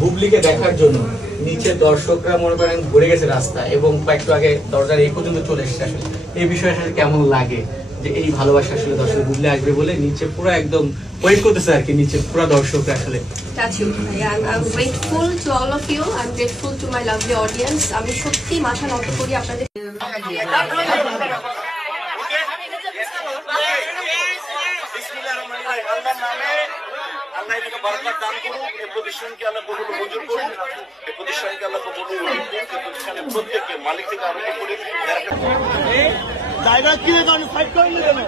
বুবলিকে দেখার জন্য নিচে দর্শকরা মনে করেন ঘুরে গেছে রাস্তা এবং একটু আগে দরজার এই পর্যন্ত চলে এসেছে। আসলে এই বিষয়ে আসলে কেমন লাগে যে এই ভালোবাসা আসলে দর্শক বুবলি আসবে বলে নিচে পুরো একদম ওয়েট করতেছে আর কি, নিচে পুরো দর্শকরা আসলে। I'm grateful to all of you. I'm grateful to my lovely audience. আমি সত্যি মাথা নত করি আপনাদের। আল্লাহ এটাকে বরকত দান করুন, এই প্রতিষ্ঠানকে আল্লাহ কবুল মঞ্জুর করুন, এই প্রতিষ্ঠানকে আল্লাহ কবুল মঞ্জুর করুন, এই প্রতিষ্ঠানের প্রত্যেককে মালিক থেকে আরম্ভ করে জায়গা কি ফাইট করে কেন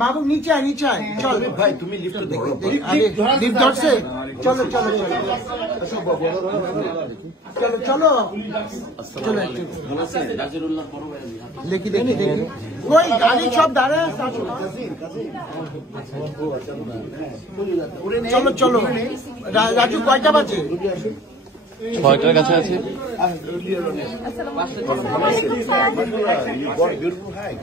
মাহবুব নিচে আয়, নিচে আয়, চল ভাই তুমি লিফট ধরো, লিফট ধরছে, চলো চলো চলো চলো চলো দেখি দেখি দেখি ওই গাড়ি সব দাঁড়ায় চলো চলো। রাজু কয়টা বাজে? 6টার কাছে আছে। You got beautiful height.